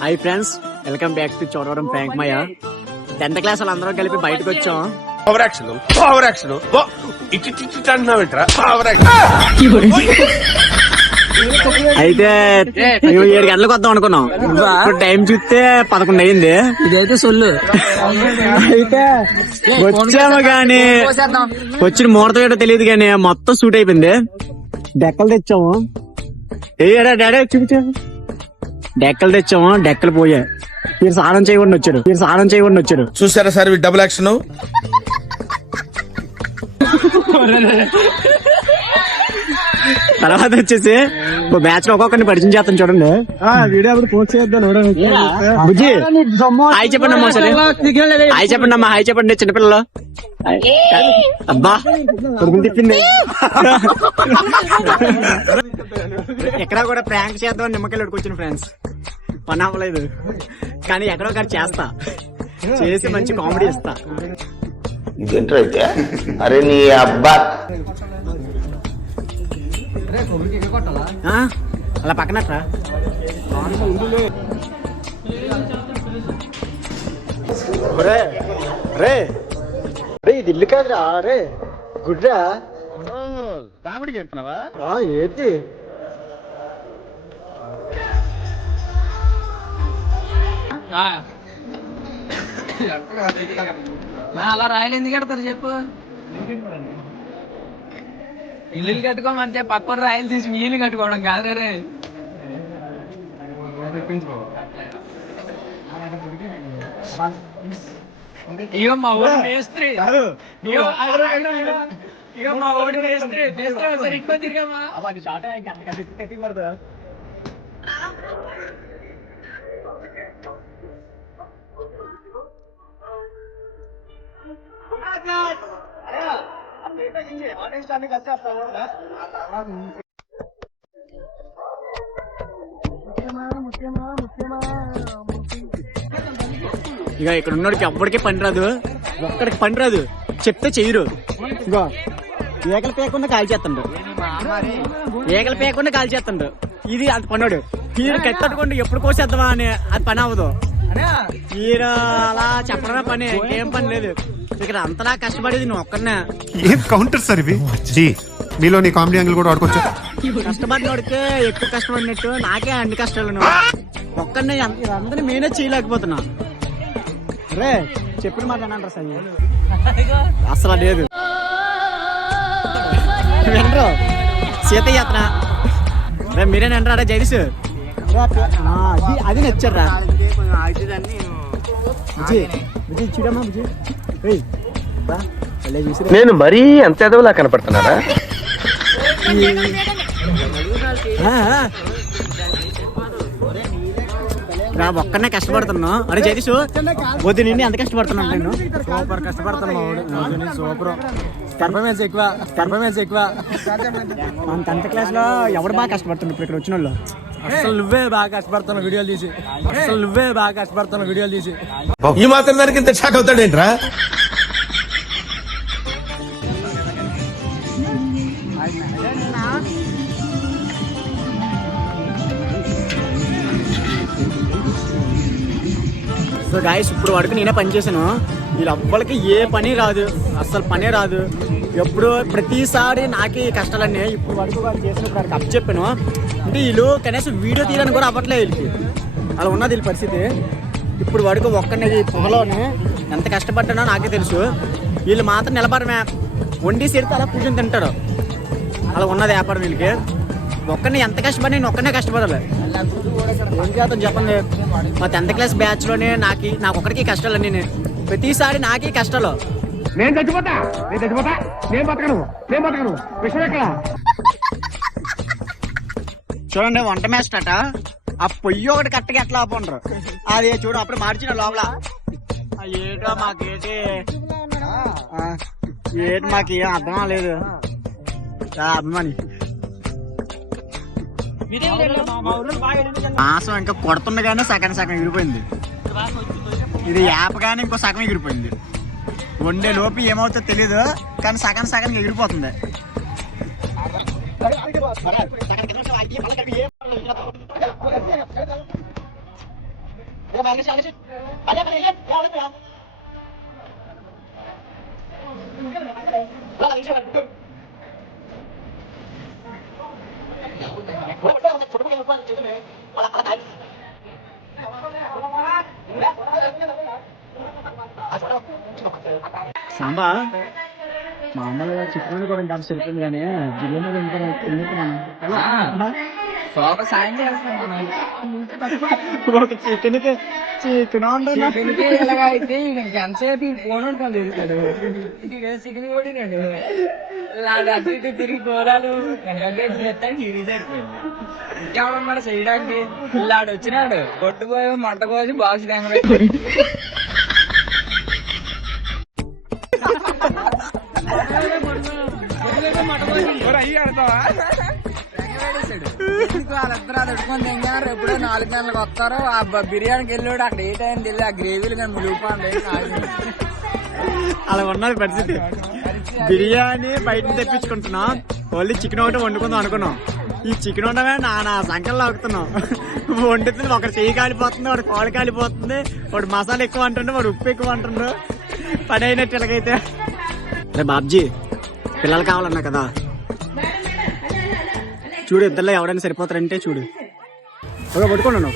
Hi friends, welcome back to Chodavaram prank Maya. 10th class వాళ్ళందరం కలిపి బయటకు వచ్చాం. అయితే 7 గంటలకు వద్దాం అనుకున్నాం. ఇప్పుడు టైం చూస్తే 11 అయింది. ఇదైతే సొల్లు. అయితే వచ్చాము కానీ వచ్చిన ముహూర్తం ఏంటో తెలియదు కానీ మొత్తం సూట్ అయిపోయింది. డెక్కలు తెచ్చాము. డాడీ చూపించాము. డెక్కలు తెచ్చాము, డెక్కలు పోయా. మీరు స్నానం చేయకుండా వచ్చారు. చూసారా సార్ డబుల్ యాక్షన్. తర్వాత వచ్చేసి మ్యాచ్ లో ఒక్కొక్కరిని పరిచయం చేస్తాను చూడండి. వీడియో అప్పుడు పోస్ట్ చేద్దాం. బుజ్జి హాయ్ చెప్పండి అమ్మా. సరే హాయ్ చెప్పండి అమ్మా. హాయ్ చెప్పండి చిన్నపిల్లలు. అబ్బా కొడుకులు తిప్పింది. ఎక్కడా కూడా ప్రాంక్ చేద్దాం నిమ్మకాయలు అడుకొచ్చిన ఫ్రెండ్స్. పని అవ్వలేదు కానీ ఎక్కడో ఒకటి చేస్తా. చేసి మంచి కామెడీ ఇస్తా. ఇదేంటైతే అరే నీ అబ్బా అలా పక్కనట్రా. ఇది ఇల్లు కాదురా. రే గుడ్రా కామెడీ చెప్తున్నావా? ఏంటి అలా రాయలు ఎందుకు కడతారు చెప్పు? ఇల్లు కట్టుకోమంటే పక్కన రాయలు తీసి మీ ఇల్లు కట్టుకోవడం కాదు రే. ఇగో మా ఊరి మేస్త్రి. ఇగో మా ఊరి మేస్త్రి. ఒకసారి ఎక్కువ తిరిగామా? ఇక ఇక్కడ ఉన్నోడికి ఎవ్వడికి పని రాదు, ఒక్కడికి పని రాదు. చెప్తే చెయ్యరు. ఇగో ఏకలు పేయకుండా కాల్ చేస్తుండ్రు. ఏకలు పేయకుండా కాల్ చేస్తుండ్రు. ఇది అంత పన్నాడు. మీరు కట్టకుండా ఎప్పుడు కోసేద్దామా అని అది పని అవ్వదు. మీరు అలా చెప్పడమే పని, ఏం పని లేదు. ఇక్కడ అంతలా కష్టపడేది నువ్వు ఒక్కనే. ఏం కౌంటర్ సార్ ఇవి? మీలో నీ కామెడీ యాంగిల్ కూడా ఆడుకోవచ్చు. కష్టపడినోడికే ఎక్కువ కష్టపడినట్టు నాకే అన్ని కష్టాలు. ఒక్కనే అందరినీ మేనేజ్ చేయలేకపోతున్నా. రే చెప్పిన మాట అనంటారు సార్. అసలు లేదు వినరు. సీతయాత్ర రే మీరేనంటారా? అడే జగదీష్ అది నచ్చారా? చూడమ్మా బుజ్జి. నేను మరీ అంత ఎదవలా కనపడుతున్నారా? ఒక్కనే కష్టపడుతున్నా. అరే జగదీష్ వద్దు నిండి ఎంత కష్టపడుతున్నాను నేను. సూపర్ కష్టపడుతున్నా. సూపర్ పర్ఫార్మెన్స్ ఎక్కువ. మన 10th క్లాస్ లో ఎవరు బాగా కష్టపడుతున్నారు ఇప్పుడు ఇక్కడ వచ్చిన వాళ్ళు? అసలు నువ్వే బాగా కష్టపడుతున్నా వీడియోలు తీసి. ఈ మాత్రం దానికి ఇంత షాక్ అవుతాడేంట్రా? సో గాయస్ ఇప్పుడు వరకు నేనే పని చేశాను. వీళ్ళెవ్వరికి ఏ పని రాదు, అసలు పనే రాదు. ఎప్పుడు ప్రతిసారి నాకే కష్టాలన్నీ. ఇప్పుడు వరకు వాడు చేసినప్పుడు వాడికి అప్పు చెప్పాను అంటే వీళ్ళు కనీసం వీడియో తీయడానికి కూడా అవ్వట్లేదు వీళ్ళకి. అలా ఉన్నది వీళ్ళ పరిస్థితి. ఇప్పుడు వరకు ఒక్కనే పొగలోనే ఎంత కష్టపడ్డానో నాకే తెలుసు. వీళ్ళు మాత్రం నిలబడమే వండి సేరితే అలా కూర్చొని తింటారు. అలా ఉన్నది వ్యాపారం వీళ్ళకి. ఒక్కనే ఎంత కష్టపడి నేను ఒక్కనే కష్టపడాలి. ఏం చేద్దాం చెప్పండి. మా 10th క్లాస్ బ్యాచ్ లోనే నాకు ఒక్కడికి కష్టాలన్నీ. ప్రతిసారి నాకే కష్టాలు. నేను చచ్చిపోతా. నేను బతకను. విషయం ఎక్కడ? చూడండి వంట మేస్టట ఆ పొయ్యి ఒకటి కరెక్ట్గా ఎట్లా ఆపండ్రు. అది చూడు అప్పుడు మార్చిన లోపల ఏటో మాకేంటి మాకేం అర్థం లేదు. అభిమాని మాసం ఇంకా కొడుతుండగానే సగం ఎగిరిపోయింది. ఇది యాపగానే ఇంకో సగం ఎగిరిపోయింది. వండే లోపు ఏమవుతుందో తెలీదు కానీ సగం ఎగిరిపోతుంది. సాంబా మామూలుగా చికెన్ కూడా ఇంకా సరిపోయింది కానీ బిర్యానీ ఇంకా ఎందుకు మనం సోప సాయం చేస్తాం మనం. ఒక చికెన్కి చికెన్ ఉండదు చికెన్కి ఇలాగ అయితే ఎంతసేపు ఫోన్ ఉంటుంది తెలుస్తాడు. చికెన్ కొట్టినాడు అటు ఇటు తిరిగి పోరాలు ఇంకేమన్నా చేయడానికి ఇల్లాడు వచ్చినాడు కొట్టుపోయి మంట కోసి బాక్స్ పెట్టి వాళ్ళిద్దరు పెట్టుకొని తింగారు. ఎప్పుడో 4 గంటలకు వస్తారు. ఆ బిర్యానీకి వెళ్ళాడు. అక్కడ ఏ టైం వెళ్ళి ఆ గ్రేవీలు కానీ ములిగిపోండి. అలా ఉన్నది పరిస్థితి. బిర్యానీ బయట తెప్పించుకుంటున్నాం, ఓన్లీ చికెన్ ఒకటి వండుకుందాం అనుకున్నాం. ఈ చికెన్ ఉండమే నా సంఖ్యలో అవుతున్నాం. వండుతుంది, ఒకటి చెయ్యి కాలిపోతుంది, వాడు కాలు కాలిపోతుంది, వాడు మసాలా ఎక్కువ అంటుండే, వాడు ఉప్పు ఎక్కువ అంటుండ్రు. పని అయినట్టు ఇలాగైతే. అరే బాబ్జీ, పిల్లలు కావాలన్నా కదా, చూడు ఇద్దరులో ఎవరైనా సరిపోతారంటే చూడు. పట్టుకున్నాను